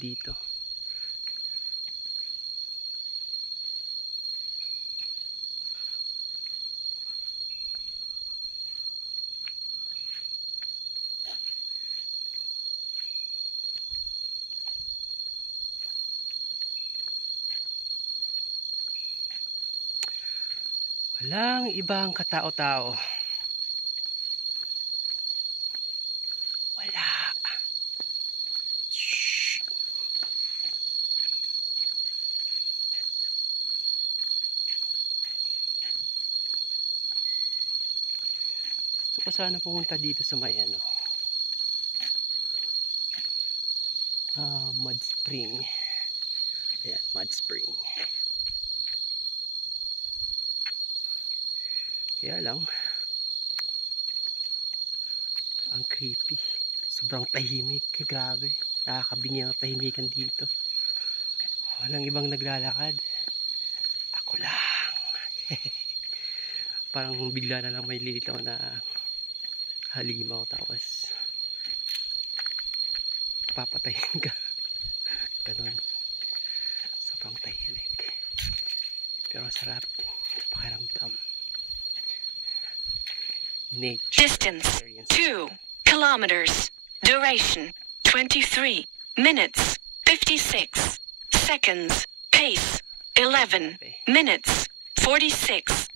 dito. Walang ibang katao-tao. Wala. Shhh. Gusto ko sana pumunta dito sa may mud spring. Ayan, mud spring. Kaya lang, ang creepy. Sobrang tahimik. Grabe. Nakakabingi ang tahimikan dito. Walang ibang naglalakad. Ako lang. Parang bigla na lang may lilitaw na halimaw. Tapos, papatayin ka. Ganun. Sobrang tahimik. Pero sarap. Pakiramdam. Nature. Distance 2 kilometers. Duration 23 minutes 56 seconds. Pace 11 minutes 46